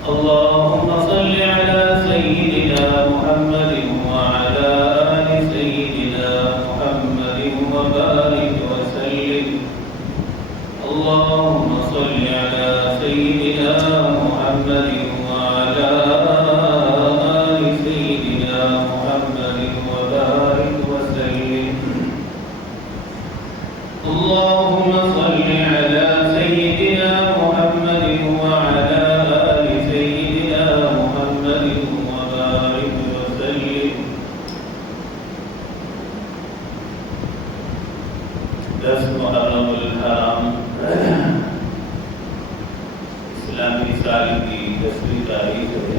اللهم صل على سيدنا محمد وعلى آل سيدنا محمد وبارك وسلم. اللهم صل على سيدنا محمد وعلى آل سيدنا محمد وبارك وسلم. اللهم صل على سيدنا محمد وعلى آل سيدنا محمد وبارك وسلم. 10 محرم الحرام اسلامی سال کی 10ویں تاریخ ہے.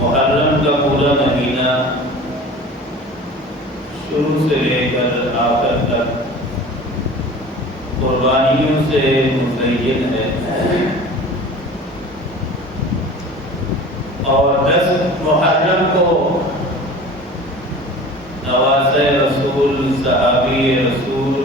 محرم کا پورا مہینہ شروع سے لے کر آخر تک قربانیوں سے مزین ہے، اور 10 محرم کو نواسۂ رسول، صحابی رسول،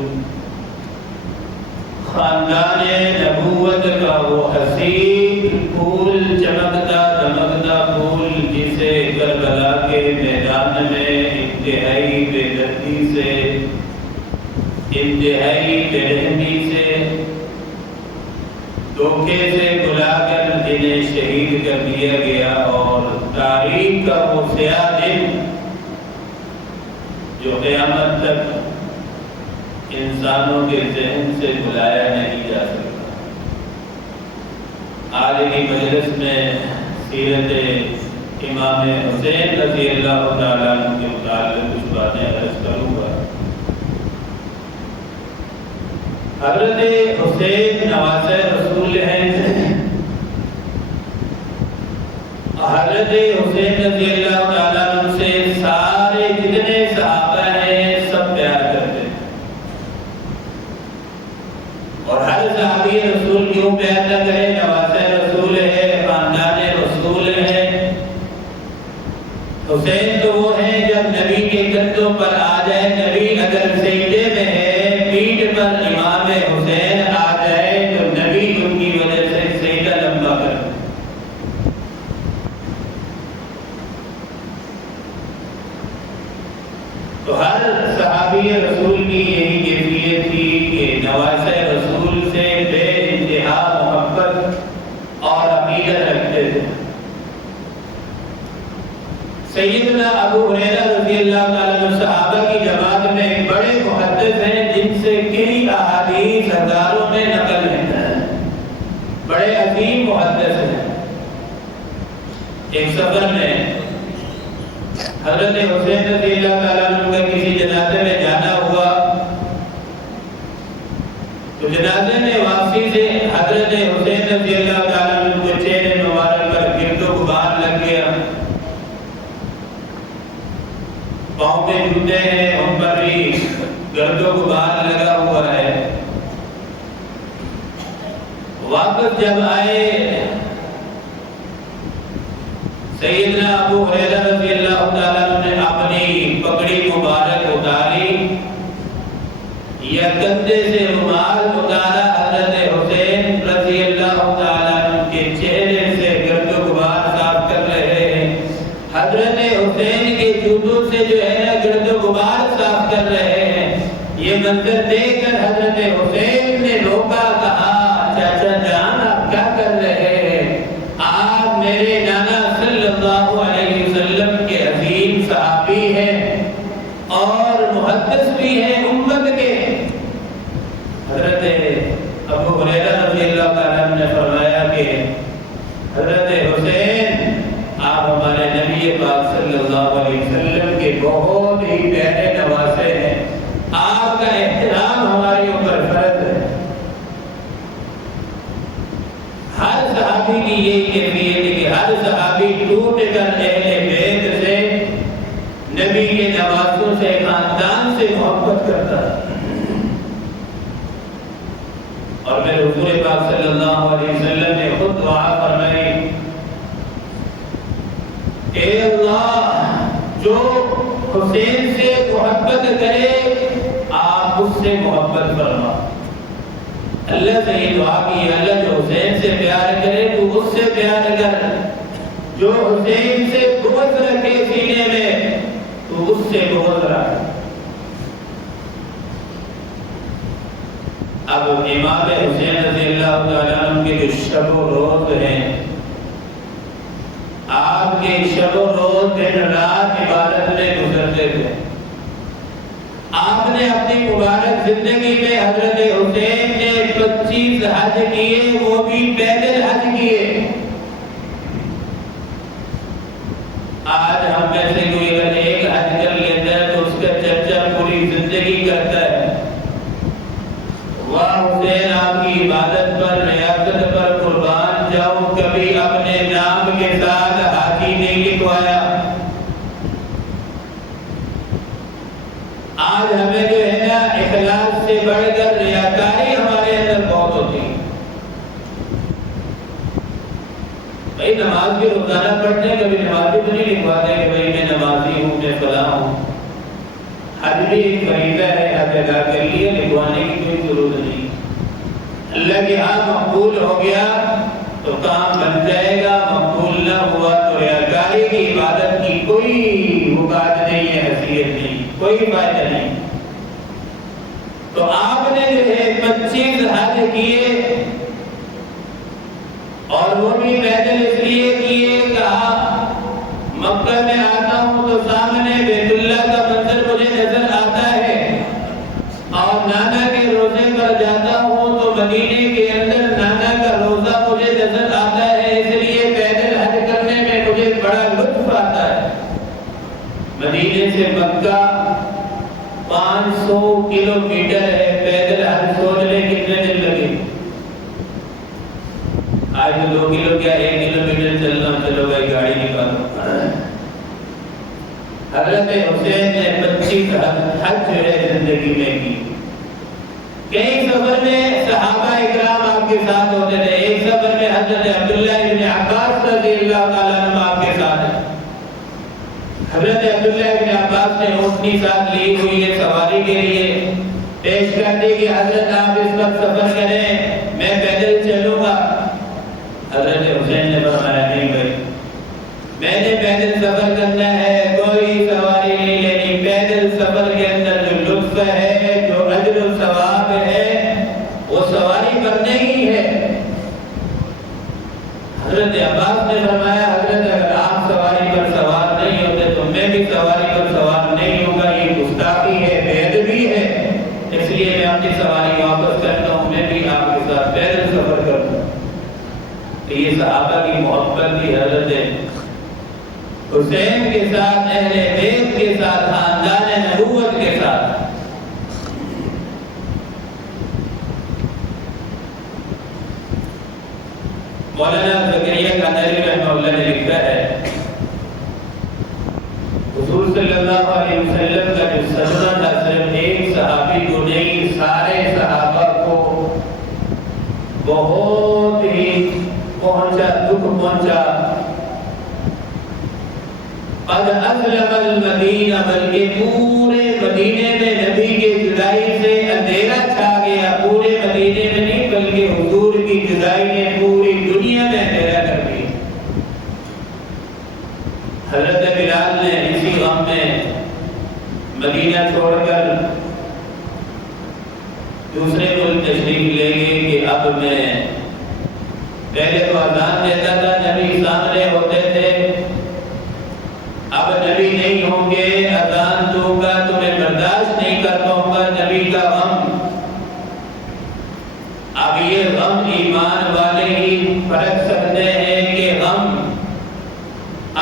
خاندان نبوت کا وہ حسین پھول، چمکتا دمکتا پھول، جسے کربلا کے میدان میں انتہائی بے دردی سے، انتہائی بے رحمی سے، دھوکے سے بلا کر جنہیں شہید کر دیا گیا، اور تاریخ کا وہ سیاہ دن جو قیامت تک انسانوں کے ذہن سے بلایا نہیں جا سکتا. آج کی مجلس میں سیرت امام حسین رضی اللہ تعالیٰ عنہ کے متعلق کچھ باتیں عرض کروں گا. حضرت حسین نواسۂ رسول ہیں. حضرت حسین رضی اللہ تعالیٰ عنہ سے سارے جتنے صحابہ ہیں سب پیار کرتے ہیں، اور ہر صحابی رسول کیوں پیار نہ کرے؟ نواسۂ رسول ہے، خاندان رسول ہے. حسین تو وہ ہیں جب نبی کے کندھوں پر آ جائے، نبی اگر سجدے میں ہے، پیٹھ پر امام حسین آ جائے تو نبی ان کی وجہ سے سجدہ لمبا کر. تو ہر صحابی رسول کی یہی کیفیت تھی کہ نواسۂ رسول سے بے انتہا محبت اور عقیدت رکھتے تھے. سیدنا ابو ہریرہ رضی اللہ تعالیٰ عنہ صحابہ کی جماعت میں ایک بڑے محدث ہیں جن سے کئی احادیث ہزاروں میں نقل ہیں، بڑے عظیم محدث ہیں. ایک سفر میں حضرت حسین رضی اللہ تعالیٰ عنہ کا کسی جنازے میں جانا ہوا، تو جنازے میں واپسی سے حضرت حسین رضی اللہ تعالیٰ عنہ کو چہرے مبارک پر گرد و غبار لگ گیا. پاؤں پہ جوتے ہیں، ان پر بھی گرد و غبار لگا ہوا ہے. واپس جب آئے، سیدنا ابو ہریرہ رضی اللہ تعالیٰ عنہ نے اپنی پگڑی مبارک اتاری، یا کندھے سے رومال اتارا. حضرت حسین رضی اللہ تعالیٰ عنہ کے چہرے سے گرد و غبار صاف کر رہے ہیں. حضرت حسین کے جوتوں سے جو ہے نا گرد و غبار صاف کر رہے ہیں. یہ منظر دیکھ کر حضرت حسین نے روکا، کہا چاچا جان آپ کیا کر رہے ہیں؟ آپ میرے نانا صلی اللہ علیہ وسلم کے عظیم صحابی ہیں اور محدث بھی ہیں امت کے. حضرت ابو ہریرہ رضی اللہ تعالیٰ عنہ نے فرمایا کہ حضرت حسین آپ ہمارے نبی پاک صلی اللہ علیہ وسلم کے بہت ہی پیارے نواسے ہیں، آپ کا احترام ہمارے اوپر فرض ہے. ہر صحابی کی یہی کیفیت ہے کہ ہر صحابی ٹوٹ کر اہل بیت سے، نبی کے نواسوں سے، خاندان سے محبت کرتا ہے. اور میرے حضور پاک صلی اللہ علیہ وسلم نے خود دعا فرمائی، اے اللہ جو حسین سے محبت کرے آپ اس سے محبت فرما. اللہ سے یہ دعا کی اللہ جو حسین سے پیار کرے تو اس سے پیار کر، جو حسین سے بغض رکھے سینے میں تو اس سے بغض رکھ۔ اب امام حسین رضی اللہ تعالیٰ عنہ کے جو شب و روز ہیں، آپ کے شب و روز دن رات عبادت میں گزرتے تھے۔ آپ نے اپنی مبارک زندگی میں حضرت حسین نے 25 حج کیے، وہ بھی پیدل حج کیے۔ آج ہم میں سے کوئی اگر ایک حج کر لیتا ہے تو اس کا چرچا پوری زندگی کرتا ہے، واہ حسین آپ کی عبادت پر ریاست پر قربان جاؤں، کبھی اپنے نام کے ساتھ حاجی نہیں لکھوایا۔ آج ہمیں جو ہے نا اخلاص سے بڑھ کر ریاکاری ہمارے اندر بہت ہوتی ہے۔ بھائی نماز بھی روزانہ پڑھتے ہیں، کبھی نماز بھی تو نہیں لکھواتے کہ بھائی میں نمازی ہوں، میں فلاں ہوں۔ حج بھی ایک فریضہ ہے، حج ادا کر لیے، لکھوانے کی کوئی ضرورت نہیں۔ اللہ کے ہاں مقبول ہو گیا تو کام بن جائے گا، مقبول نہ ہوا تو ریاکاری کی عبادت کی کوئی وقت نہیں ہے، حیثیت نہیں، کوئی فائدہ نہیں۔ تو آپ نے جو ہے 25 حج کیے، اور وہ بھی پیدل اس لیے کیے، کہا مکہ میں آتا ہوں تو سامنے بیت اللہ کا منظر مجھے نظر آتا ہے، اور نانا کے روزے پر جاتا ہوں تو مدینے کے اندر نانا کا روزہ مجھے نظر آتا ہے، اس لیے پیدل حج کرنے میں مجھے بڑا لطف آتا ہے۔ مدینے سے مکہ 500 کلومیٹر ہے، پیدل حج سوچ لیں کتنے دن لگے۔ آج 2 کلو کیا 1 کلومیٹر چلنا، چلو بھائی گاڑی نکالو۔ حضرت حسین نے 25 حج جو ہے زندگی میں کی۔ کئی سفر میں صحابہ اکرام آپ کے ساتھ ہوتے تھے، ایک سفر میں حضرت عبداللہ ابن عباس رضی اللہ تعالیٰ عنہ آپ کے ساتھ ہیں۔ حضرت عبداللہ ابن عباس نے اونٹنی ساتھ لی ہوئی ہے سواری کے لیے، پیش کرتے کہ حضرت آپ اس وقت سفر کریں، میں پیدل چلوں گا۔ حضرت حسین نے فرمایا نہیں بھائی، میں نے پیدل سفر کرنا ہے، کوئی سواری نہیں لینی، پیدل سفر کے اندر جو لطف ہے، جو اجر و ثواب ہے، وہ سواری پر نہیں ہے۔ حضرت عباس نے فرمایا حضرت اگر آپ سواری پر سوار نہیں ہوتے تو میں بھی سواری پر سوار نہیں ہوں گا، یہ گستاخی ہے، بے ادبی ہے، اس لیے میں اپنی سواری واپس کرتا ہوں، میں بھی آپ کے ساتھ پیدل سفر کروں۔ یہ صحابہ کی محبت کی حضرت حسین کے ساتھ، اہل بیت کے ساتھ، خاندان نبوت کے ساتھ۔ مولانا زکریا قادری رحمہ اللہ نے لکھا ہے حضور صلی اللہ علیہ وسلم کا جو صدمہ تھا صرف ایک صحابی کو نہیں، سارے صحابہ کو بہت ہی پہنچا، دکھ پہنچا۔ قد اسلم المدینہ، بلکہ پورے مدینے میں نبی کے جدائی سے اندھیرا چھا گیا، پورے مدینے میں نہیں بلکہ حضور کی جدائی نے پوری دنیا میں اندھیرا کر دیا۔ حضرت بلال نے اسی غم میں مدینہ چھوڑ کر دوسرے ملک تشریف لے گئے کہ اب میں پہلے تو اذان دیتا تھا، نبی سامنے ہوتے تھے، اب نبی نہیں ہوں گے، اذان دوں گا تو میں برداشت نہیں کر پاؤں گا نبی کا غم۔ اب یہ غم ایمان والے ہی پرکھ سکتے ہیں کہ غم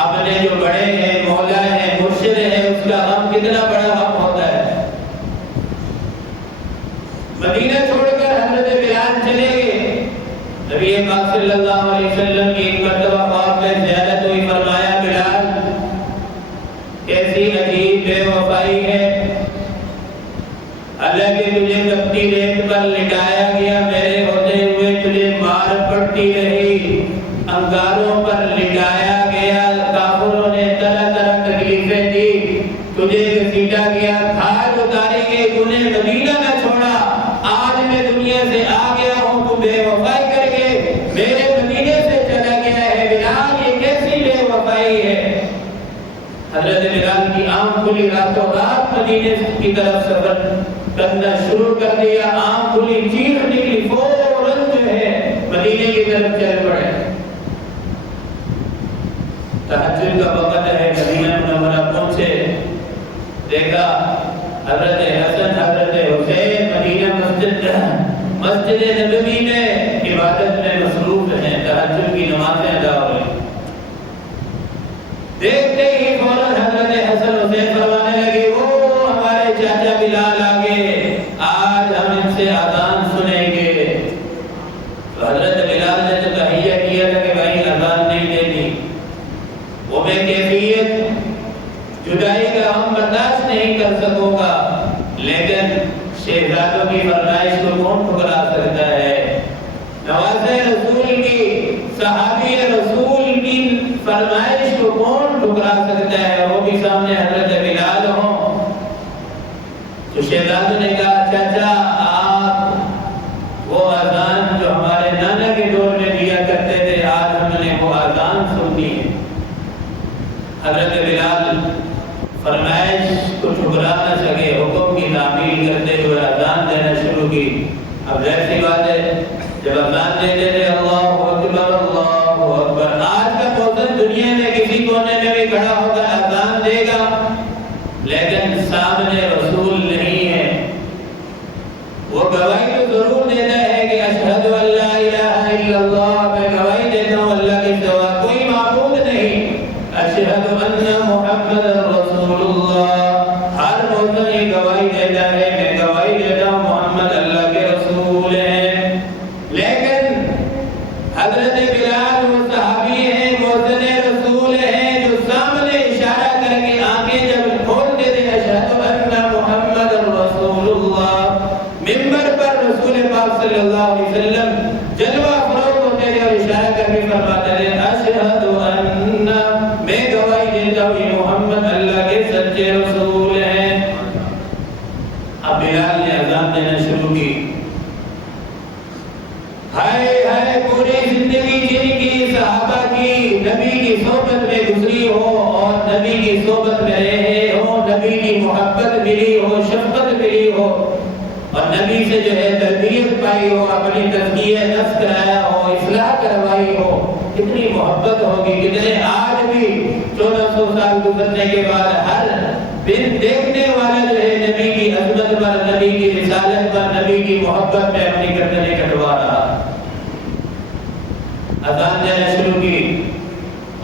اپنے جو بڑے ہیں، مولا ہے، مرشد ہے، اس کا غم کتنا بڑا غم ہوتا ہے۔ مدینہ چھوڑ کر حضرت بلال چلے گئے۔ نبی پاک صلی اللہ علیہ وسلم کی ایک مرتبہ خواب میں زیارت ہوئی، فرمایا بلال کیسی عجیب بے وفائی ہے، اللہ کے تجھے کپتی ریت پر لٹایا گیا، میرے ہوتے ہوئے تجھے مار پڑتی رہی، انگاروں پر لٹایا گیا، کافروں نے طرح طرح تکلیفیں دی، تجھے گھسیٹا گیا، کھال اتاری گئی، تُو نے مدینہ نہ چھوڑا، آج میں دنیا سے آ گیا ہوں، مدینے کی طرف سفر کرنا شروع کر دیا، آنکھ کھلی، چیخ نکلی، فوراً جو ہے مدینے کی طرف چل پڑے۔ تہجد کا وقت ہے، مدینہ منورہ پہنچے، دیکھا حضرت حسن حضرت حسین مدینہ مسجد نبوی میں عبادت میں مصروف ہیں، تہجد کی نمازیں ادا ہو رہی۔ دیکھتے ہی فوراً حضرت حسن حسین فرمانے لگے، وہ ہمارے چاچا بلال آگے، آج ہم ان سے اذان سنیں گے۔ تو حضرت بلال نے تو تحیہ کیا تھا کہ بھائی اذان نہیں دینی، وہ میں کیفیت جدائی کا ہم برداشت نہیں کر سکوں گا، لیکن شہزادوں کی فرمائش کو کون ٹھکرا سکتا ہے؟ نواز رسول کی، صحابی رسول کی فرمائش کو کون ٹھکرا سکتا ہے؟ وہ بھی سامنے حضرت بلال ہوں۔ تو شہزادوں نے کہا چاچا آپ وہ اذان جو ہمارے نانا کے دور میں دیا کرتے تھے، آج ہم نے وہ اذان سنی ہے۔ حضرت بلال فرمائش کو ٹھکرا نہ سکے، حکم کی تعمیل کرتے ہوئے اذان دینا شروع کی۔ اب ظاہر سی بات ہے جب اذان دیتے تھے اللہ اکبر اللہ اکبر، آج کا موزن دنیا میں کسی کونے میں بھی کھڑا ہوگا اذان دے گا، لیکن سامنے رسول نہیں ہے۔ وہ گواہی تو ضرور دیتا ہے کہ اشہد ان لا الہ الا اللہ، میں گواہی دیتا ہوں اللہ کے سوا کوئی معبود نہیں، اشہد ان محمد رسول اللہ، ہر مومن یہ گواہی دیتا ہے، میں گواہی دیتا ہوں محمد اللہ کے رسول ہیں۔ لیکن حضرت بلال وہ صحابی ہیں، موزن رسول ہیں، جو سامنے اشارہ کر کے آنکھیں جب کھولتے تھے اشہد ان محمد رسول اللہ، منبر پر رسول پاک صلی اللہ علیہ وسلم جلوہ فروغ ہوتے تھے اور اشارہ کر کے فرماتے تھے اشہد ان، میں گواہی دیتا ہوں یہ محمد اللہ کے سچے رسول ہیں۔ اب بلال نے اذان دینا شروع کی۔ ہائے ہائے پوری زندگی جن کی صحابہ کی نبی کی صحبت میں گزری ہو اور نبی کی صحبت میں رہے ہو، نبی کی محبت ملی ہو، شفقت ملی ہو اور نبی سے جو ہے تربیت پائی ہو، اپنی تزکیہ نفس کرایا ہو، اصلاح کروائی ہو، کتنی محبت ہوگی، کتنے آج بھی 1400 سال گزرنے کے بعد ہر دن دیکھنے والا جو ہے نبی کی عظمت پر، نبی کی رسالت پر، نبی کی محبت میں اپنی گردنیں کٹوا رہا۔ اذان دینا شروع کی،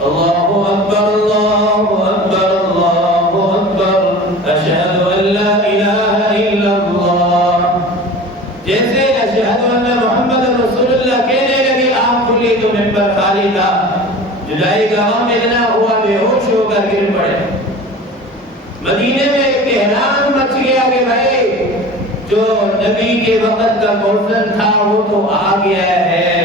اللہ اکبر اللہ اکبر اللہ اکبر اشہد ان لا الہ الا اللہ۔ جیسے اشہد ان محمد رسول اللہ کہنے لگے، آنکھ کھلی تو منبر خالی تھا، جدائی کا غم اتنا ہوا بے ہوش ہو کر گر پڑے۔ مدینے میں ایک احرام مچ گیا کہ بھائی جو نبی کے وقت کا موزن تھا وہ تو آ گیا ہے،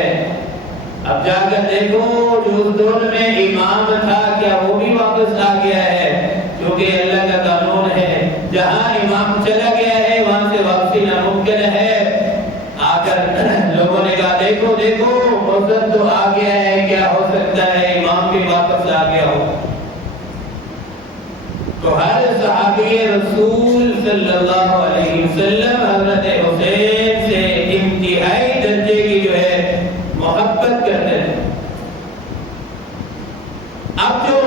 اب جا کر دیکھو جو اس دور میں امام تھا کیا وہ بھی واپس آ گیا ہے، کیونکہ اللہ کا قانون ہے جہاں امام چلا گیا ہے وہاں سے واپسی ناممکن ہے۔ آ کر لوگوں نے کہا دیکھو دیکھو موزن تو آ گیا ہے، کیا ہو سکتا ہے امام بھی واپس آ گیا ہو۔ تو ہر صحابی رسول صلی اللہ علیہ وسلم حضرت حسین سے انتہائی درجے کی جو ہے محبت کرتے ہیں۔ اب جو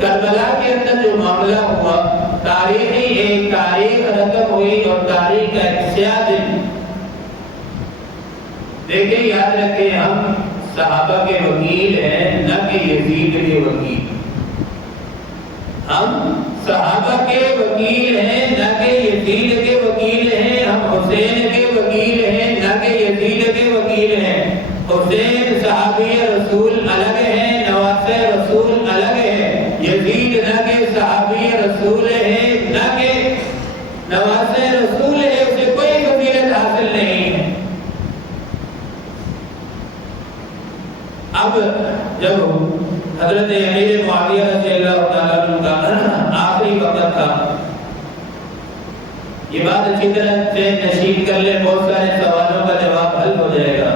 کربلا کے اندر جو معاملہ ہوا، تاریخی ایک تاریخ رقم ہوئی اور تاریخ کا ایک سیاہ دن۔ دیکھیں یاد رکھیں ہم صحابہ کے وکیل ہیں نہ کہ یزید کے وکیل، ہم صحابہ کے وکیل ہیں نہ کہ یزید کے وکیل ہیں، ہم حسین کے وکیل ہیں نہ کہ یزید کے وکیل ہیں۔ حسین صحابی رسول الگ ہے، نواز رسول الگ ہے، یزید نہ کہ صحابی رسول ہے نہ کہ نواز رسول ہے، اسے کوئی فضیلت حاصل نہیں ہے۔ اب جب حضرت امیر معاویہ رضی اللہ تعالیٰ عنہ کا آخری وقت تھا، یہ بات اچھی طرح سے نشید کر لیں، بہت سارے سوالوں کا جواب حل ہو جائے گا۔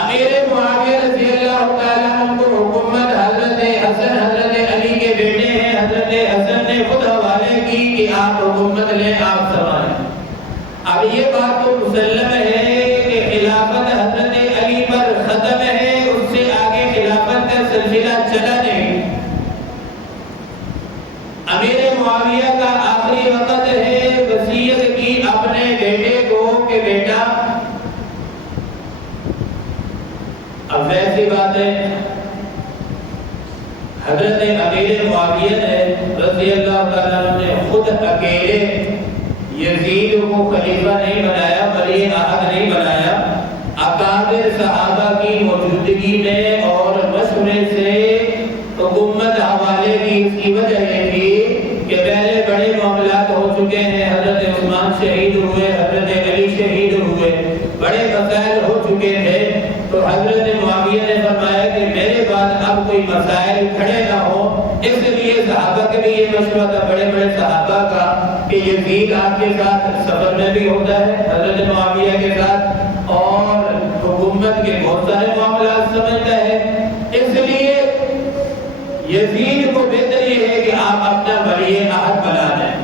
امیر معاویہ رضی اللہ تعالیٰ عنہ کو حکومت حضرت حسن حضرت علی کے بیٹے ہیں، حضرت حسن نے خود حوالے کی کی کہ آپ حکومت لیں، آپ سنبھالیں۔ اب یہ بات تو مسلم ہے کہ خلافت حضرت علی پر ختم ہے، اس سے آگے خلافت کا سلسلہ چلا نہیں۔ امیر معاویہ کا آخری وقت ہے، وصیت کی اپنے بیٹے کو کہ بیٹا، اب ویسی بات ہے حضرت امیر معاویہ نے رضی اللہ تعالیٰ عنہ نے خود اکیلے یزید کو خلیفہ نہیں بنایا، ولی عہد نہیں بنایا، اکابر صحابہ کی موجودگی میں اور مشورے سے حکومت حوالے کی۔ اس کی وجہ یہ تھی کہ پہلے بڑے معاملات ہو چکے ہیں، حضرت عثمان شہید ہوئے، حضرت علی شہید ہوئے، بڑے مسائل ہو چکے تھے، تو حضرت معاویہ نے فرمایا کہ میرے بعد اب کوئی مسائل کھڑے نہ ہو، اس لیے صحابہ کے بھی یہ مشورہ تھا، بڑے بڑے صحابہ کا، کہ یزید آپ کے ساتھ سفر میں بھی ہوتا ہے حضرت معاویہ کے ساتھ، اور حکومت کے بہت سارے معاملات سمجھتا ہے، اس لیے یزید کو بہتر یہ ہے کہ آپ اپنا ولی عہد بنا لیں۔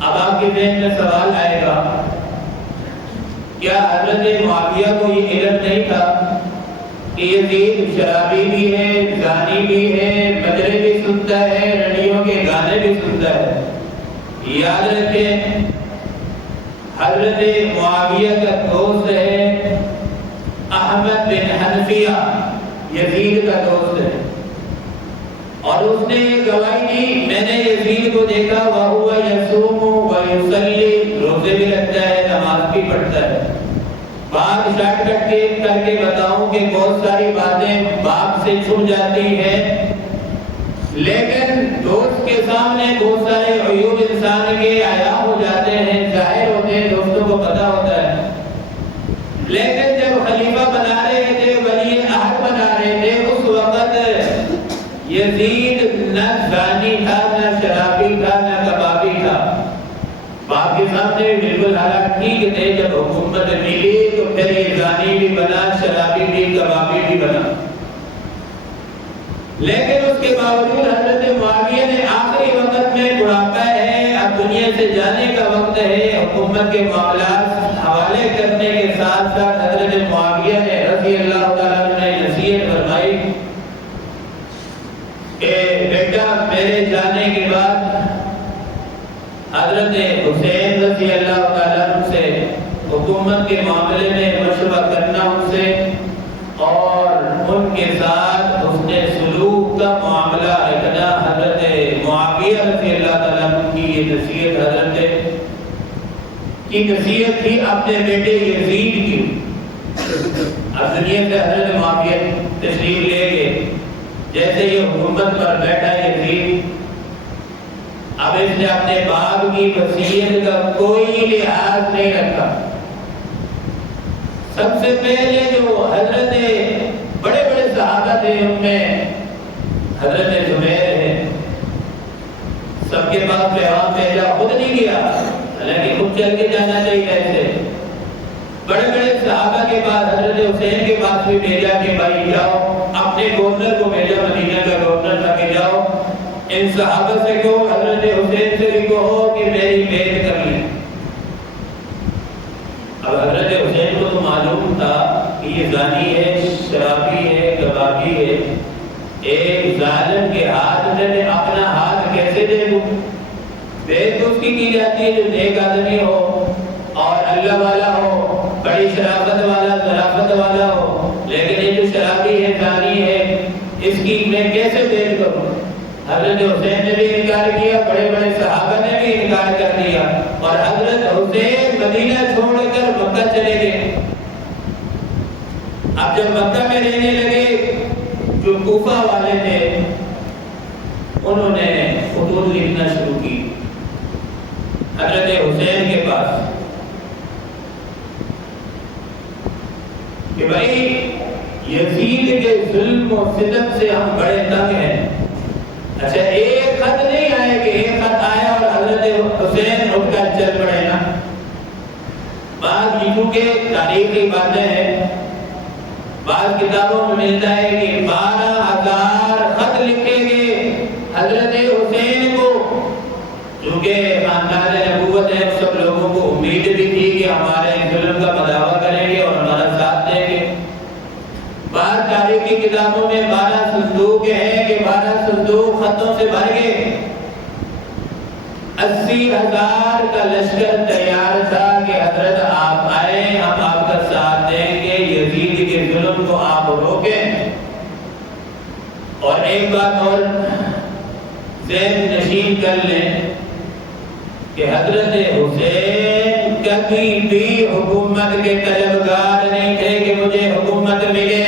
اب آپ کے ذہن میں سوال آئے گا، کیا حضرت معاویہ کو یہ علم نہیں تھا کہ یزید شرابی بھی ہے، زانی بھی ہے، مجرے بھی سنتا ہے، رنڈیوں کے گانے بھی سنتا ہے؟ یاد رکھیں، حضرت معاویہ کا دوست ہے احمد بن حنفیہ، یزید کا دوست ہے، اور اس نے گواہی دی، میں نے یزید کو دیکھا وَهُوَ يَصُومُ وَيُصَلِّي، روزے بھی رکھتا ہے، نماز بھی پڑھتا ہے۔ بات شارٹ کٹ کے کر کے بتاؤں کہ بہت ساری باتیں باپ سے چھپ جاتی ہیں، لیکن دوست کے سامنے بہت سارے عیوب انسان کے عیاں ہو جاتے ہیں، ظاہر ہوتے ہیں، دوستوں کو پتہ ہوتا ہے، لیکن جب خلیفہ بنا رہے تھے، ولی عہد بنا رہے تھے، اس وقت یزید نہ زانی تھا، نہ شرابی تھا، نہ کبابی تھا۔ باپ کے سامنے بالکل حالات ٹھیک تھے، جب حکومت ملی تو پھر یہ زانی بھی بنا، شرابی بھی، کبابی بھی بنا، لیکن اس کے باوجود حضرت معاویہ نے آخری وقت میں بڑھاپا ہے، اب دنیا سے جانے کا وقت ہے، حکومت کے معاملات حوالے کرنے کے ساتھ ساتھ حضرت معاویہ نے رضی اللہ تعالیٰ عنہ نے نصیحت فرمائی کہ بیٹا، میرے جانے کے بعد حضرت حسین رضی اللہ تعالیٰ عنہ سے حکومت کے معاملے میں مشورہ کرنا ان سے، اور ان کے ساتھ حسن سلوک کا معاملہ رکھنا۔ حضرت معاویہ رضی اللہ تعالیٰ عنہ کی یہ نصیحت حضرت کی نصیحت تھی اپنے بیٹے یزید کی۔ اب دنیا سے حضرت معاویہ تشریف لے گئے، جیسے یہ حکومت پر بیٹھا یزید، اب اس نے اپنے باپ کی وصیت کا کوئی لحاظ نہیں رکھا۔ سب سے پہلے جو حضرت بڑے بڑے صحابہ تھے، ان میں حضرت زبیر ہے، سب کے پاس پیغام بھیجا، خود نہیں گیا، حالانکہ خود چل کے جانا چاہیے ایسے۔ بڑے بڑے صحابہ کے پاس، حضرت حسین کے پاس بھی بھیجا کہ بھائی جاؤ، اپنے گورنر کو بھیجا، مدینہ کا گورنر تھا کہ جاؤ ان صحابہ سے کہو، حضرت حسین سے بھی کہو کہ میری بیعت کر لیں۔ اب حضرت حسین کو تو معلوم تھا کہ یہ زانی ہے، شرابی ہے، کبابی ہے، ایک ظالم کے ہاتھ میں اپنا ہاتھ کیسے دے دوں؟ بیعت تو اس کی جاتی ہے جو نیک آدمی ہو اور اللہ والا ہو، بڑی شرافت والا، ظرافت والا ہو، لیکن یہ جو شرابی ہے، زانی ہے، اس کی میں کیسے بیعت کروں؟ حضرت حسین نے بھی انکار کیا، بڑے بڑے صحابہ نے بھی انکار کر دیا، اور حضرت حسین مدینہ چھوڑ کر مکہ چلے گئے۔ اب جب مکہ میں رہنے لگے، جو کوفہ والے تھے انہوں نے خطوط لکھنا شروع کی حضرت حسین کے پاس کہ بھائی یزید کے ظلم و ستم سے ہم بڑے تنگ ہیں۔ اچھا، ایک خط نہیں آئے کہ ایک خط آیا اور حضرت حسین اٹھ کر چل پڑے نا۔ بعض لکھوں کے تاریخی باتیں ہیں، بعض کتابوں میں ملتا ہے کہ 12,000 خط لکھے گئے حضرت حسین کو سب لوگوں کو امید بھی تھی کہ ہمارے ظلم کا مداوع کریں گے اور ہمارا ساتھ دیں گے۔ بعض تاریخی کتابوں میں 12 صندوق ہیں کہ 12 صندوق خطوں سے بھر گئے۔ 80,000 کا لشکر تیار تھا کہ حضرت آپ آئیں، ہم آپ کا ساتھ دیں گے، یزید کے ظلم کو آپ روکیں۔ اور ایک بات اور ذہن نشین کر لیں کہ حضرت حسین کبھی بھی حکومت کے طلبگار نہیں تھے کہ مجھے حکومت ملے۔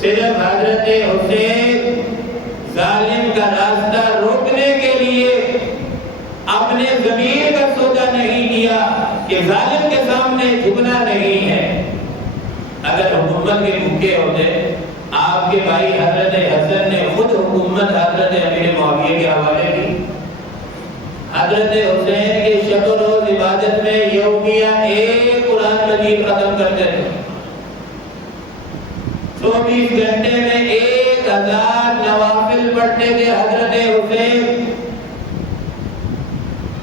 صرف حضرت حسین ظالم کا راستہ روکنے کے لیے اپنے ضمیر کا سودا نہیں کیا کہ ظالم کے سامنے جھکنا نہیں ہے۔ اگر حکومت کے بھوکے ہوتے، آپ کے بھائی حضرت حسن نے خود حکومت حضرت امیر معاویہ کے حوالے کی۔ حضرت حسین کے شب و روز عبادت میں یومیہ ایک قرآن مجید ختم کرتے تھے۔ 24 گھنٹے میں 1000 نوافل پڑھتے تھے حضرت حسین۔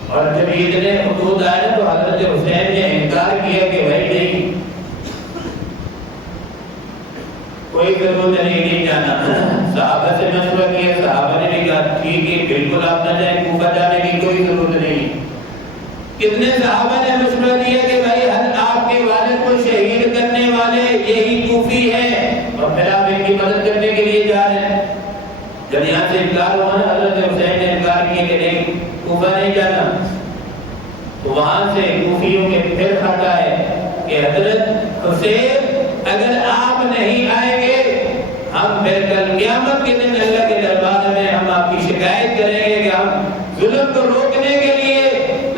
اور جب عید نے حدود آئے تو حضرت حسین نے انکار کیا کہ بھائی نہیں، کوئی ضرورت نہیں جانا۔ صحابہ سے مشورہ کیا، صحابہ نے بھی کہا ٹھیک ہے بالکل آپ نہ جائیں، کوفہ جانے کی کوئی ضرورت نہیں۔ کتنے صحابہ نے مشورہ دیا کہ بھائی آپ کے والد کو شہید کرنے والے یہی کوفی ہیں اور پھر آپ ان کی مدد کرنے کے لیے جا رہے ہیں۔ جب یہاں سے انکار ہوا نا، حضرت حسین نے انکار کیا کہ نہیں کوفہ نہیں جانا، تو وہاں سے کوفیوں کے پھر خط آئے کہ حضرت حسین اگر آپ نہیں آئیں گے ہم پھر کل قیامت کے دن اللہ کے دربار میں ہم آپ کی شکایت کریں گے کہ ہم ظلم کو روکنے کے لیے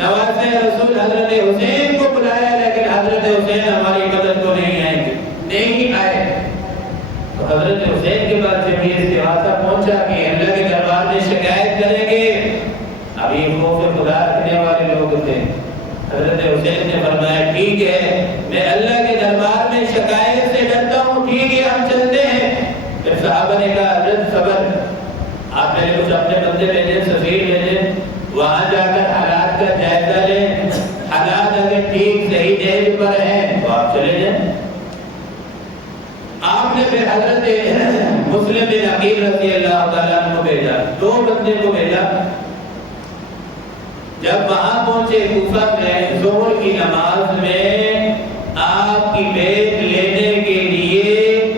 نواسۂ رسول حضرت حسین کو بلایا لیکن حضرت حسین ہماری مدد کو نہیں آئیں گے، نہیں آئے۔ تو حضرت حسین کے بعد جب یہ استغاثہ پہنچا کہ اللہ کے دربار میں شکایت کریں گے، اب یہ خوف خدا رکھنے والے لوگ تھے۔ حضرت حسین نے فرمایا ٹھیک ہے میں اللہ کے دربار میں شکایت سے ڈرتا ہوں، ٹھیک ہے ہم چلتے ہیں۔ پھر صحابہ نے کہا حضرت صبر، آپ نے کچھ اپنے بندے بھیجے، سفیر بھیجے، وہاں جا کر حالات کا جائزہ لیں، حالات اگر ٹھیک صحیح جہیز پر ہیں تو آپ چلے جائیں۔ آپ نے پھر حضرت مسلم بن عقیل رضی اللہ تعالیٰ عنہ کو بھیجا، 2 بندے کو بھیجا۔ جب وہاں پہنچے کوفہ میں ظہر کی نماز میں آپ کی بیعت لینے کے لیے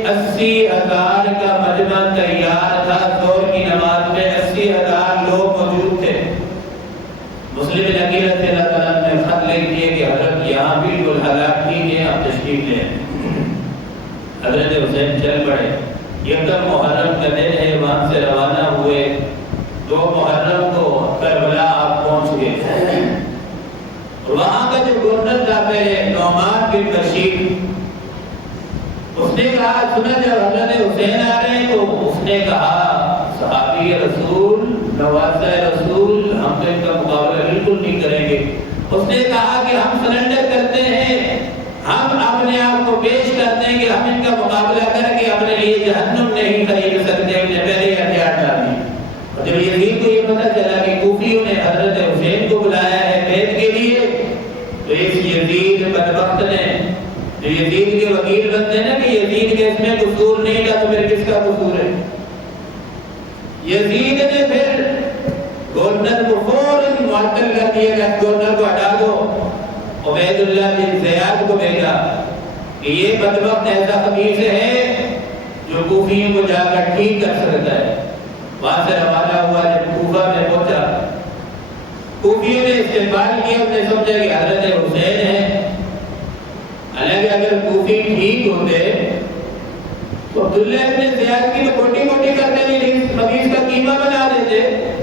80,000 کا مجمع تیار تھا۔ ظہر کی نماز میں 80,000 لوگ موجود تھے۔ مسلم بن عقیل رضی اللہ تعالیٰ عنہ نے خط لکھ دیے کہ حضرت یہاں بالکل حالات ٹھیک ہیں، آپ تشریف لیں۔ حضرت حسین چل پڑے۔ یکم محرم کا دن ہے، وہاں سے روانہ ہوئے۔ 2 محرم کو کربلا آپ پہنچ گئے۔ وہاں کا جو گورنر تھا پہلے نعمان بن بشیر، اس نے کہا سنا جب حضرت حسین آ رہے ہیں تو اس نے کہا صحابی رسول نواسۂ رسول ہم تو ان کا مقابلہ بالکل نہیں کریں گے۔ اس نے کہا کہ ہم سرنڈر کرتے ہیں، ہم اپنے آپ کو پیش کرتے ہیں کہ ہم ان کا مقابلہ کر کے اپنے لیے جہنم نہیں خرید سکتے۔ انہیں پہلے ہتھیار ڈال دی۔ اور جب یزید کو یہ پتہ چلا کہ کوفیوں نے حضرت حسین کو بلایا ہے بیعت کے لیے، تو اس یزید بدبخت نے، جو یزید کے وکیل بنتے ہیں نا کہ یزید کے اس میں قصور نہیں تھا تو پھر کس کا قصور ہے، یزید نے پھر گورنر کو فوراً معطل کر دیا کہ گورنر کو ہٹا دو۔ عبید اللہ بن زیاد کو بھیجا کہ یہ بدبخت ایسا خبیث ہے جو کوفیوں کو جا کر ٹھیک کر سکتا ہے۔ وہاں سے روانہ ہوا، جب کوفہ میں پہنچا کوفیوں نے استقبال کیا، انہوں نے سمجھا کہ حضرت حسین ہے۔ حالانکہ اگر کوفی ٹھیک ہوتے تو عبداللہ ابن زیاد کی تو موٹی موٹی کرتے نہیں، خبیث کا قیمہ بنا دیتے،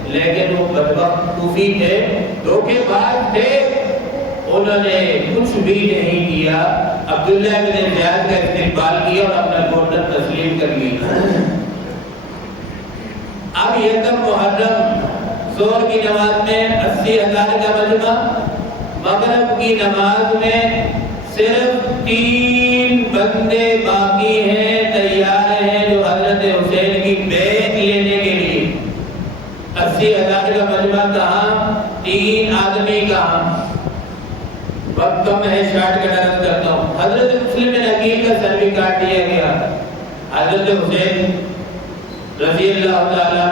لیکن وہ بدبخت کوفی تھے، دھوکے باز تھے، انہوں نے کچھ بھی نہیں کیا۔ عبداللہ ابن زیاد کا استقبال کیا اور اپنا گورنر تسلیم کر لیا۔ اب یکم محرم ظہر کی نماز میں 80,000 کا مجمع، مغرب کی نماز میں صرف 3 بندے باقی ہیں، تیار ہیں، جو حضرت حسین کی بیعت لینے کے لیے۔ 80,000 کا مجمع کہاں، 3 آدمی کہاں؟ وقت کم ہے، شارٹ کٹ عرض کرتا ہوں۔ حضرت مسلم بن عقیل کا سر بھی کاٹ دیا گیا۔ حضرت حسین رضی اللہ تعالیٰ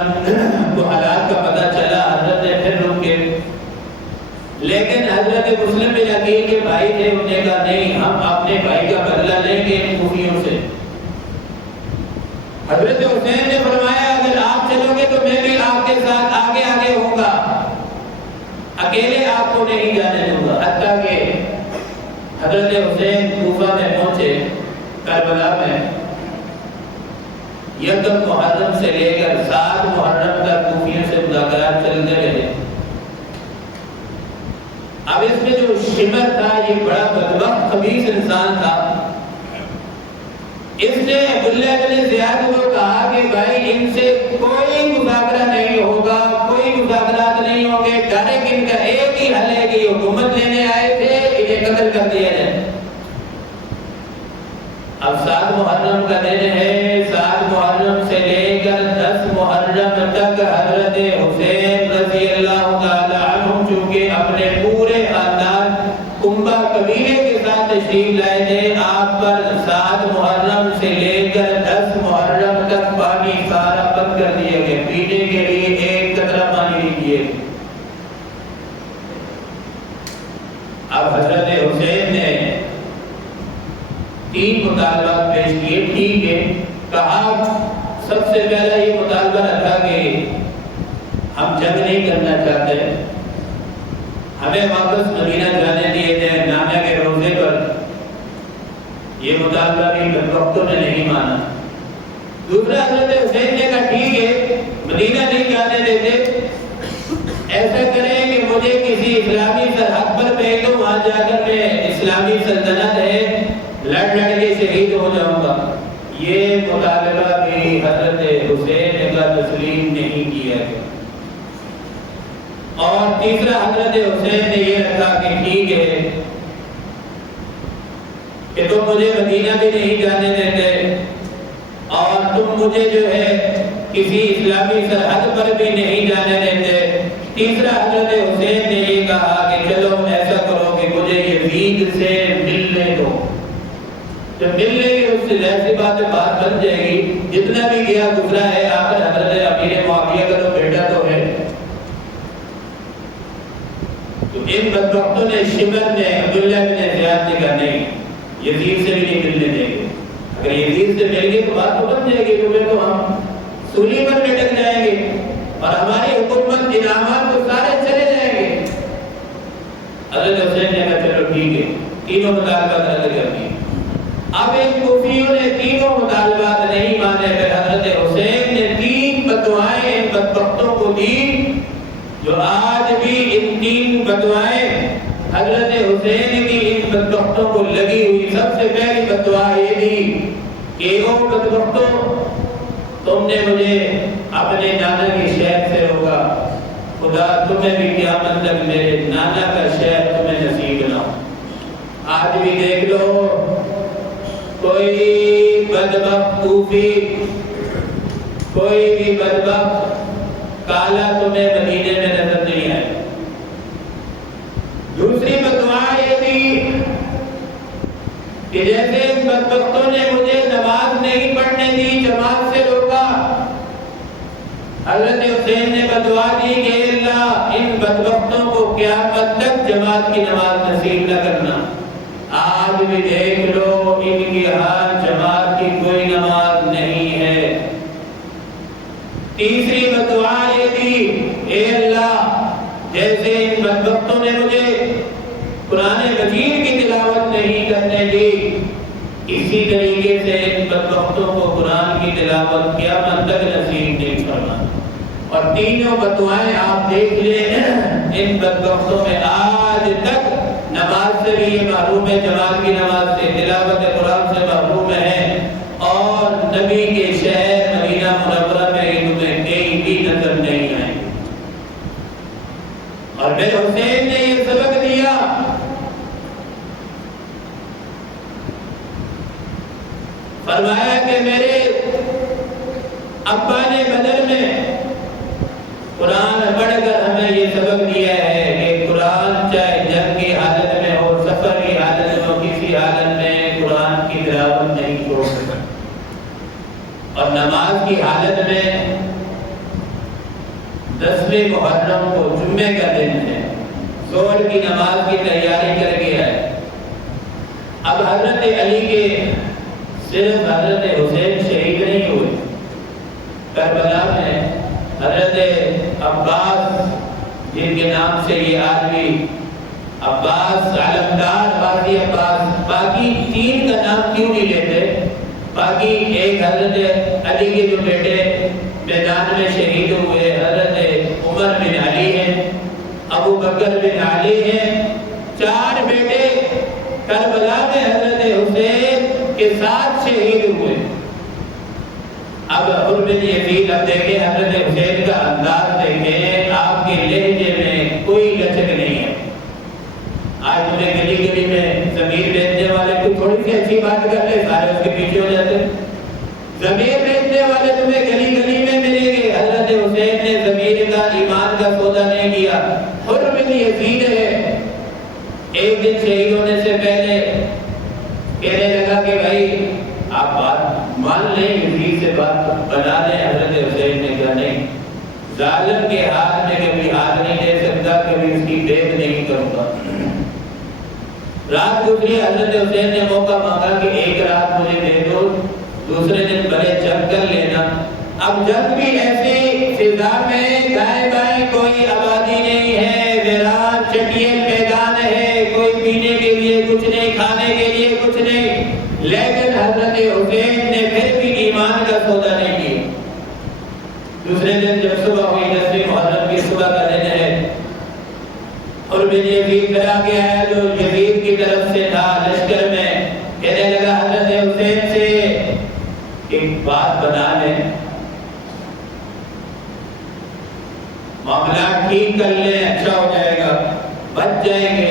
کو حالات کا پتہ چلا، حضرت نے پھر رک کے، لیکن حضرت مسلم بن عقیل کے بھائی تھے، انہوں نے کہا نہیں، ہم اپنے بھائی کا بدلہ لیں گے ان کوفیوں سے۔ حضرت حسین نے فرمایا اگر آپ چلو گے تو میں بھی آپ کے ساتھ آگے آگے ہوں گا، اکیلے آپ کو نہیں جانے دوں گا۔ حتیٰ کہ حضرت حسین کوفہ میں پہنچے، کربلا میں، یکم محرم سے لے کر 7 محرم تک کوفیوں سے مذاکرات چلتے رہے۔ اب اس میں جو شمر تھا یہ بڑا بدبخت خبیث انسان تھا، اس نے عبداللہ بن زیاد کو کہا کہ بھائی ان سے کوئی مذاکرہ نہیں ہوگا، کوئی مذاکرات نہیں ہوں گے، ڈائریکٹ ان کا ایک ہی حل ہے کہ یہ حکومت لینے آئے تھے، انہیں قتل کر دیا جائے۔ اب 7 محرم کا دن ہے، 7 محرم سے لے کر 10 محرم تک حضرت حسین رضی اللہ تعالیٰ عنہ چونکہ اپنے پورے خاندان کنبہ قبیلے کے ساتھ تشریف لائے تھے، آپ پر 7 محرم سے لے کر 10 محرم تک پانی سارا بند کر دیا گیا، پینے کے لیے ایک قطرہ پانی نہیں دیے۔ اب حضرت حسین نے 3 مطالبات پیش کیے۔ ٹھیک ہے، کہا سب سے پہلا یہ مطالبہ رکھا کہ ہم جنگ نہیں کرنا چاہتے، ہمیں واپس مدینہ جانے دیے جائیں نامہ کے روزے پر۔ یہ مطالبہ بھی بدبختوں نے نہیں مانا۔ دوسرا حضرت حسین نے کہا ٹھیک ہے، مدینہ نہیں جانے دیتے، ایسا کریں کہ مجھے کسی اسلامی سرحد پر بھیج دو، وہاں جا کر میں اسلامی سلطنت ہے لڑ کے شہید ہو جاؤں گا۔ یہ مطالبہ بھی حضرت حسین کا تسلیم نہیں کیا گیا۔ اور تیسرا حضرت حسین نے یہ رکھا کہ ٹھیک ہے کہ تم مجھے مدینہ بھی نہیں جانے دیتے اور تم مجھے جو ہے کسی اسلامی سرحد پر بھی نہیں جانے دیتے۔ تیسرا حضرت حسین نے یہ کہا کہ چلو ایسا کرو کہ مجھے یزید سے ملنے دو۔ جب ملنے کی اس سے ایسی بات بن جائے گی، جتنا بھی گیا گزرا ہے، آخر حضرت امیر معاویہ کا تو بیٹا تو ہے۔ تو ان بدبختوں نے شمر نے عبداللہ بن زیاد نے کہا نہیں، یزید سے بھی نہیں ملنے دیں گے، اگر یزید سے مل گئے تو بات تو بن جائے گی، تمہیں تو ہم سولی پر لٹک جائیں گے اور ہماری حکومت انعامات تو سارے چلے جائیں گے۔ حضرت حسین نے کہا چلو ٹھیک ہے، تینوں مطالبات رد کر دیے۔ اب ان کوفیوں نے تینوں مطالبات نہیں مانے، پھر حضرت حسین نے 3 بدوائیں ان بدبختوں کو دی، جو آج بھی ان 3 بدوائیں حضرت حسین کی ان بدبختوں کو لگی ہوئی۔ سب سے پہلی بدعا یہ دی کہ او بدبختوں، تم نے مجھے اپنے نانا کی شہر سے روکا، خدا تمہیں بھی قیامت تک میرے نانا کا شہر تمہیں نصیب نہ ہو۔ آج بھی دیکھ لو، کوئی بدبخت کوفی، کوئی بھی بدبخت کالا تمہیں مدینے میں نظر نہیں آئے۔ دوسری بدعا یہ تھی کہ جیسے ان بدبختوں نے مجھے نماز نہیں پڑھنے دی، جماعت سے روکا، حضرت حسین نے بدعا دی کہ اللہ ان بدبختوں کو قیامت تک جماعت کی نماز نصیب نہ کرنا۔ آج بھی دیکھ لو، ان کی ہاں جماعت کی کوئی نماز نہیں ہے۔ تیسری بدعا یہ تھی، اے اللہ جیسے ان بدبختوں نے مجھے قرآن مجید کی تلاوت نہیں کرنے دی، اسی طریقے سے ان بدبختوں کو قرآن کی تلاوت قیامت تک نصیب نہیں فرمانا۔ اور تینوں بدعائیں آپ دیکھ لیں، ان بدبختوں میں آج تک نماز سے بھی یہ محروم ہے، جماعت کی نماز سے، تلاوت قرآن سے محروم ہے، اور نبی کے شہر مدینہ منورہ میں تمہیں کہیں بھی نظر نہیں آئے۔ اور پھر حسین نے یہ سبق دیا، فرمایا کہ میرے ابا نے بدر میں قرآن پڑھ کر ہمیں یہ سبق دیا ہے کہ قرآن چاہے جنگ کی حالت میں ہو، چھوڑ سکتا۔ اور نماز کی حالت میں 10ویں محرم کو جمعے کا دن ہے، ظہر کی نماز کی تیاری کر کے آئے۔ اب حضرت علی کے صرف حضرت حسین شہید نہیں ہوئے، کربلا میں حضرت عباس، جن کے نام سے یہ آدمی عباس علمدار باقی عباس، باقی 3 کا نام کیوں نہیں لیتے؟ باقی ایک حضرت علی کے جو بیٹے میدان میں شہید ہوئے حضرت عمر بن علی ہیں، ابو بکر بن علی ہیں، 4 بیٹے کربلا میں حضرت حسین کے ساتھ شہید ہوئے۔ اب حر بن یزید، اب دیکھیں حضرت حسین کا انداز دیکھیں، آپ کے لہجے میں کوئی لچک نہیں ہے۔ آج تمہیں گلی گلی میں ضمیر بیچنے والے کوئی تھوڑی سی اچھی بات کر لے، سارے اس کے پیچھے ہو جاتے ہیں۔ ضمیر بیچنے والے تمہیں گلی گلی میں ملیں گے۔ حضرت حسین نے ضمیر کا، ایمان کا سودا نہیں کیا۔ حر بن یزید ہے، ایک دن شہید ہونے سے پہلے کہنے لگا کہ بھائی آپ بات مان لیں، یزید سے بات بنا لیں۔ حضرت حسین نے کہا نہیں، ظالم کے ہاتھ میں کبھی ہاتھ نہیں دے سکتا، کبھی اس کی دیکھ نہیں کروں گا۔ رات گزری، حضرت حسین نے موقع مانگا کہ ایک رات مجھے دے دو، دوسرے دن بڑے جنگ کر لینا۔ اب جنگ بھی ایسی فضا میں دائیں بائیں کوئی آبادی نہیں ہے، ویران چٹیل میدان ہے، کوئی پینے کے لیے کچھ نہیں، کھانے کے لیے کچھ نہیں، لیکن حضرت حسین نے پھر بھی ایمان کا سودا نہیں کیا۔ دوسرے دن جب صبح ہوئی، 10ویں محرم کی صبح کا دن ہے، اور بن یزید کرا کے آیا جو یزید کی طرف سے تھا لشکر میں، کہنے لگا حضرت حسین سے ایک بات بنا لیں، معاملات ٹھیک کر لیں، اچھا ہو جائے گا، بچ جائیں گے۔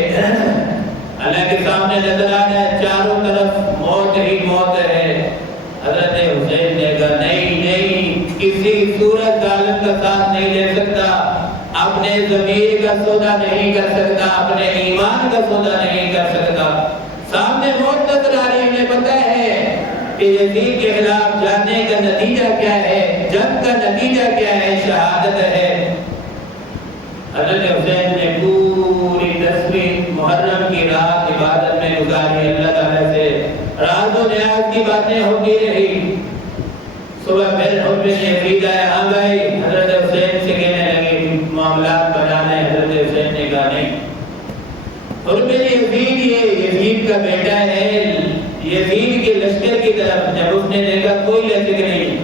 اللہ کے سامنے نظر آ رہا ہے چاروں طرف موت ہی موت ہے۔ حضرت حسین نے کہا نہیں نہیں، کسی صورت ظالم کا ساتھ نہیں لے سکتا، اپنے ضمیر کا سودا نہیں کر سکتا، اپنے ایمان کا سودا نہیں کر سکتا۔ سامنے موت نظر آ رہی ہے، ہمیں پتہ ہے کہ یزید کے خلاف جانے کا نتیجہ کیا ہے، جنگ کا نتیجہ کیا ہے، شہادت ہے۔ حضرت حسین نے پوری 10ویں محرم کی رات عبادت میں گزاری، اللہ تعالیٰ سے راز و نیاز کی باتیں ہوتی رہی۔ صبح پھر حر بن یزید آئے، ہاں بھائی، حضرت حسین سے کہنے لگے معاملات بنانے۔ حضرت حسین نے کہا نہیں، حر بن یزید یہ یزید کا بیٹا ہے، یزید کے لشکر کی طرف جب اس نے دیکھا کوئی لچک نہیں،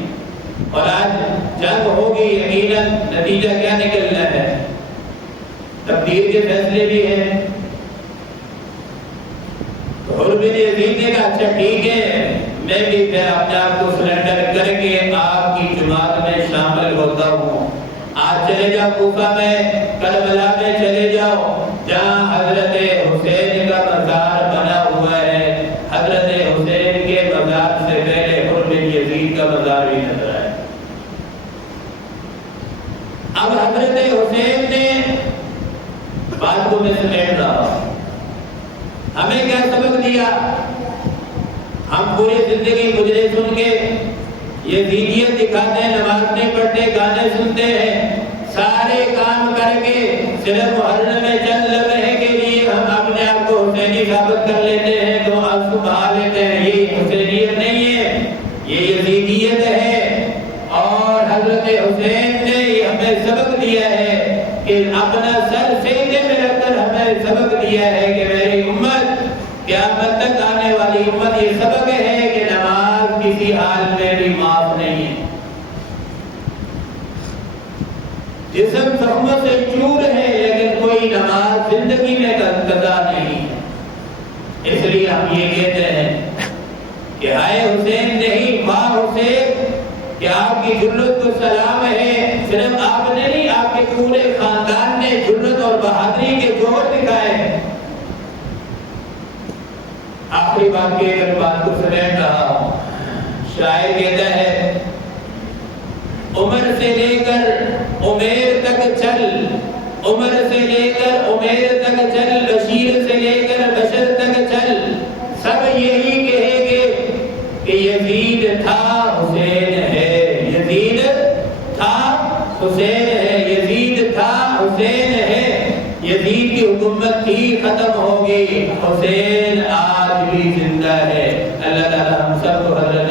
اور آج جنگ ہوگی، یقیناً نتیجہ کیا نکلنا ہے، تقدیر کے فیصلے بھی ہیں۔ تو حر بن یزید نے کہا اچھا ٹھیک ہے، میں بھی پھر اپنے آپ کو سرنڈر کر کے آپ کی جماعت میں شامل ہوتا ہوں۔ آج چلے جاؤ کوفہ میں، کربلا میں چلے جاؤ، جہاں حضرت حسین کا مزار بنا ہوا ہے۔ حضرت حسین کے مزار سے پہلے حر بن یزید کا مزار بھی نظر آیا۔ اب حضرت حسین نے بات کو میں سمیٹ رہا ہوں، ہمیں کیا سبق دیا؟ ہم پوری زندگی گزرے سن کے یزیدیت دکھاتے ہیں، نماز نہیں پڑھتے، گانے سنتے ہیں، سارے کام کر کے صرف محرم میں چند لمحے کے لیے ہم اپنے آپ کو حسینی ثابت کر لیتے ہیں، تو آنسو بہا لیتے ہیں۔ یہ حسینیت نہیں ہے، یہ یزیدیت ہے۔ اور حضرت حسین نے ہمیں سبق دیا ہے کہ اپنا سر سینے میں رکھ کر ہمیں سبق دیا ہے کہ میری امت، قیامت تک آنے والی امت، یہ سبق ہے کہ نماز کسی حال میں بھی معاف نہیں ہے۔ جسم زخموں سے چور ہے، لیکن کوئی نماز زندگی میں قضا نہیں ہے۔ اس لیے ہم یہ کہتے ہیں کہ ہائے حسین نہیں، ماں حسین، کہ آپ کی جرت کو سلام ہے۔ صرف آپ نے نہیں، آپ کے پورے خاندان نے جرت اور بہادری کے جوہر دکھائے ہیں۔ آخری بات کے اگر بات کو سمیٹ رہا ہوں، شاعر کہتا ہے عمر سے لے کر عمیر تک چل، عمر سے لے کر عمیر تک چل، بشیر سے لے کر بشر تک چل، سب یہی کہے گے کہ حسین ہے، یزید تھا حسین ہے، یزید کی حکومت تھی ختم ہوگی، حسین آج بھی زندہ ہے۔ اللہ تعالیٰ ہم سب کو حضرت